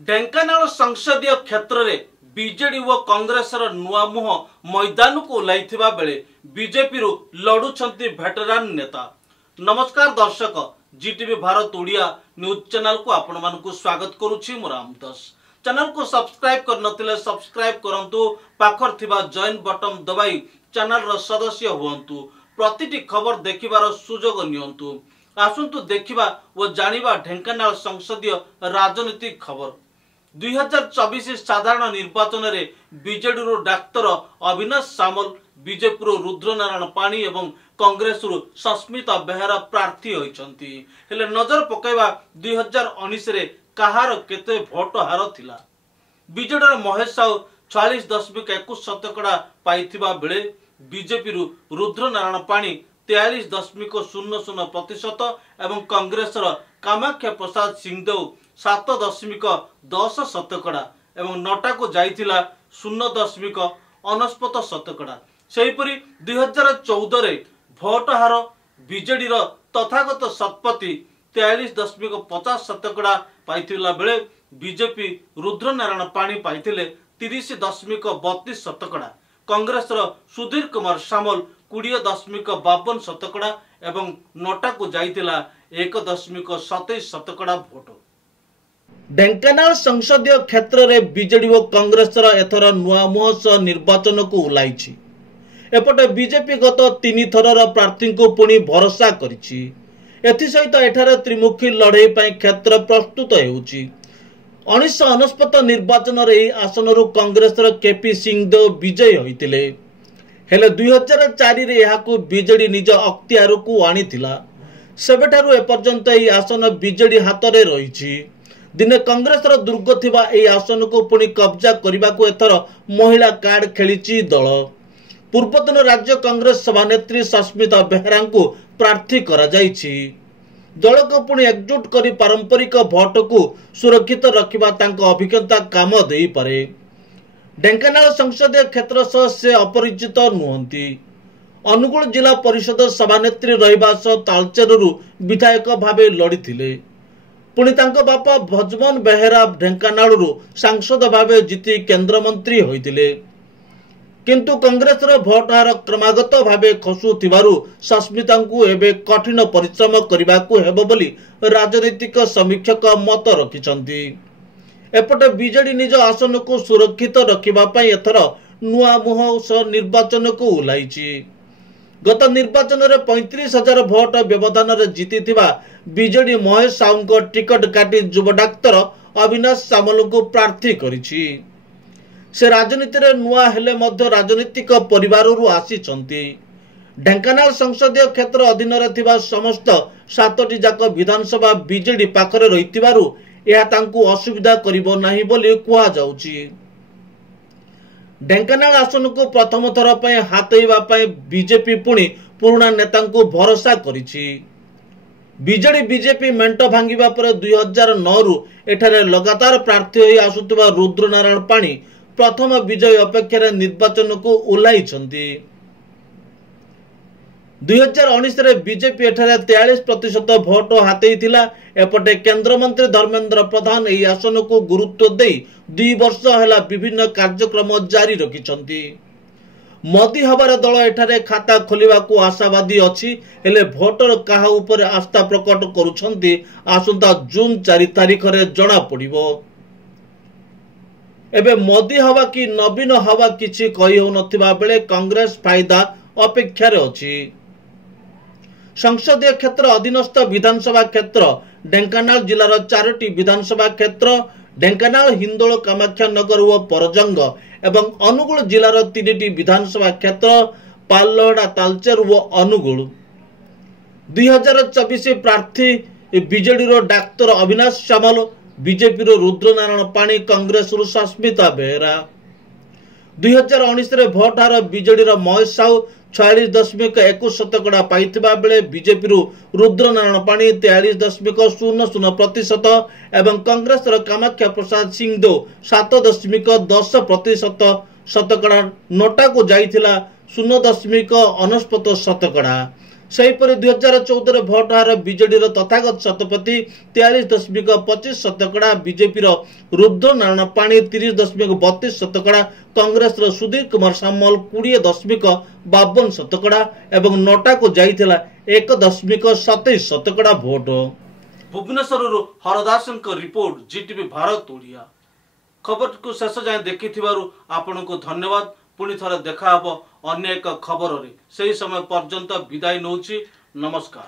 ढेंकानाल संसदीय क्षेत्र में बीजेडी व कांग्रेस नुआ मुह मैदान को ओह्लाइथिबा बेले बीजेपी लड़ुछंती भेटरान नेता। नमस्कार दर्शक, जीटीवी भारत ओडिया न्यूज चैनल को आपण मानकु स्वागत करुछि। मु रामदास चैनल को सब्सक्राइब कर नथिले सब्सक्राइब करंतु, पाखर थिबा जॉइन बटन दबाई चैनल रो सदस्य हुवंतु, प्रतिटी खबर देखिबार सुजोग नियंतु। आसंतु देखिबा व जानिबा ढेंकानाल संसदीय राजनीतिक खबर। 2024 साधारण निर्वाचन में बीजेडी डाक्तर अविनाश सामल, बीजेपी रुद्रनारायण पाणी एवं कांग्रेस सस्मिता बेहेरा प्रार्थी होइछंती। हेले नजर पकाइबा 2019 रे कहार केते भोट हार थिला। बीजेडी महेश साहू 46.21% पाइथिबा बेले बीजेपी रुद्रनारायण पाणी 43.00% एवं कांग्रेस कामाख्या प्रसाद सिंहदेव 7.10% एवं नोटा को जाइथिला 0.69%। सेहीपरि 2014 रे भोट हार बीजेडी तथागत शतपथी 43.50% पाइथिला बेले बीजेपी रुद्रनारायण पाणी पाइथिले 30.32%। कांग्रेस सुधीर कुमार सामल 20.52% एवं नोटा को जाइथिला 1.27% भोट। ढेंकानाल संसदीय क्षेत्र में बीजेडी और कांग्रेस एथर नुआ मुह सह निर्वाचन को ओह्लाइछि। एपटे बीजेपी गत 3 थरर प्रार्थी को पुणी भरोसा करिछि। एथिसहित एठारे त्रिमुखी लड़ाई ପାଇଁ क्षेत्र प्रस्तुत हेउछि। 1969 निर्वाचन रे आसन कांग्रेस केपी सिंहदेव विजयी होइतिले। हेले 2004 रे यहाकू बीजेडी निज अख्तियार को आनिथिला। सेबेठारु एपर्यंत एही आसन बीजेडी हाथ रे रहिछि। दिने कांग्रेस दुर्ग थिबा एही आसन को पुणी कब्जा करने को एथर महिला कार्ड खेलिछि दल। पूर्वतन राज्य कांग्रेस सभानेत्री सस्मिता बेहेरा को प्रार्थी करा जाइछि। दल को पुणी एकजुट करी पारंपरिक भोट को सुरक्षित रखिबा तांको अभिज्ञता काम देई पारे। ढेंकानाल संसदीय क्षेत्र सह से अपरिचित नुहंती। अनुगुल जिला परिषद सभानेत्री रहिबा सह तालचेरु विधायक भावे लड़ीथिले। पुणी तांको बापा भजमन बेहेरा ढेंकानाल सांसद भावे जीति केंद्र मंत्री होइतिले। किंतु कांग्रेस भोट हार क्रमागत भावे खसुथिबारु सस्मिता को एबे कठिन परिश्रम करबाकू हेबो बोली राजनीतिक समीक्षक मत रखिछंती। एपटे बीजेडी निज आसन को सुरक्षित रखिबा पई एथर नुआ मुह सह निर्वाचन को ओह्लाइछि। गत निर्वाचन में 35,000 भोट व्यवधान जीति बीजेडी महेश साहू को टिकट काटी युव डाक्तर अविनाश सामल को प्रार्थी करिछि। से राजनीति रे नुआ हेले मध्य राजनीतिक परिवार आसीचंती। ढेंकानाल संसदीय क्षेत्र अधीन रे थिबा समस्त 7टी जाक विधानसभा बीजेडी पाखरे रहितिबारु यह तांकु असुविधा करिबो नाही बोली कुहा जाउछि। ढेंकानाल आसन को प्रथम थर पय हातैबा पय बीजेपी पुणी पुराना नेता को भरोसा करिछि। बीजेडी बीजेपी मेंट भांगिबा पर 2009 रु एठारे लगातार प्रार्थी होई आसुतबा रुद्रनारायण पाणी प्रथम विजय अपेक्षा निर्वाचन को ओह्लाइछंती। 2019 रे बीजेपी एठारे 43% भोट हातेइथिला। एपटे केंद्र मंत्री धर्मेंद्र प्रधान एही आसन को गुरुत्व दे 2 वर्ष हेला विभिन्न कार्यक्रम जारी रखिछंती। मोदी हबार दल एठारे खाता खोलिबा को आशावादी अछि। हेले भोटर काहा ऊपर आस्था प्रकट करूछंती आसंता जून 4 तारिख रे जणा पड़िबो। एबे मोदी हवा कि नवीन हवा किछि कहि हो नथिबा बेले कांग्रेस फायदा अपेक्षा रे अछि। संसदीय क्षेत्र अधीनस्थ विधानसभा क्षेत्र ढेंकानाल जिलार 4टी विधानसभा क्षेत्र ढेंकानाल, हिंदोल, कामाख्या नगर व परजंग एवं अनुगुल जिलार 3टी विधानसभा क्षेत्र पालहड़ा, तालचेर व अनुगुल। 2024 प्रार्थी बीजेडी डाक्तर अविनाश सामल, बीजेपी रुद्रनारायण पाणी, कांग्रेस सस्मिता बेहेरा। 2019 रे भोट हार बीजेडी महेश साहू 46.21% पाइथिबा बेले बीजेपी रुद्रनारायण पाणी 43.00% एवं कांग्रेस कामाख्या प्रसाद सिंहदेव 7.10% नोटा को जाइथिला 0.69%। सेहीपरि 2014 भोट हार बीजेडी तथागत शतपथी 43.25%, बीजेपी रुद्र नारायण पाणी 30.32%, कांग्रेस सुधीर कुमार सामल 20.52% एवं नोटा को जाइथिला 1.27% भोट। भुवनेश्वर हरदास रिपोर्ट, जीटीवी भारत ओडिया। खबर को शेष जाए देखि आपण को धन्यवाद। पुणी थरे देखा अन्य एक खबर रे, सही समय पर्यंत विदाई नौची। नमस्कार।